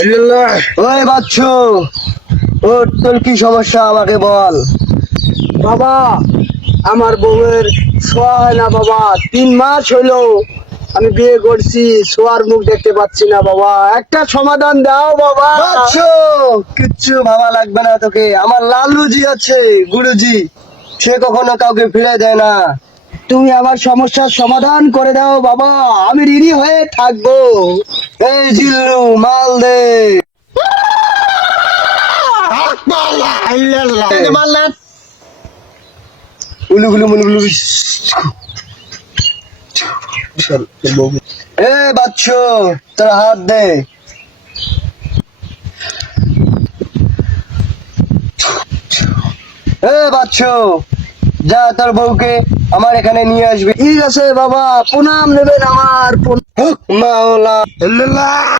ওই বাচ্চু, ওর তোর কি সমস্যা আমাকে বল। বাবা, আমার বউয়ের শোয়া হয় না বাবা। 3 মাস হইলো আমি বিয়ে করছি, শোয়ার মুখ দেখতে পাচ্ছি না বাবা। একটা সমাধান দাও বাবা। বাচ্চু, কিচ্ছু ভাবা লাগবে না তোকে। আমার লালুজি আছে, গুরুজি, সে কখনো কাউকে ফিরে দেয় না। তুমি আমার সমস্যার সমাধান করে দাও বাবা, আমি ঋণী হয়ে থাকবো। এই জিল্লু, মাল দে। উলু গুলু মুলু গুলু। এ বাচ্চু, তোর হাত দে। এ বাচ্চু, যা তোর বউকে আমার এখানে নিয়ে আসবি। ঠিক আছে বাবা, প্রণাম নেবেন আমার। মাওলা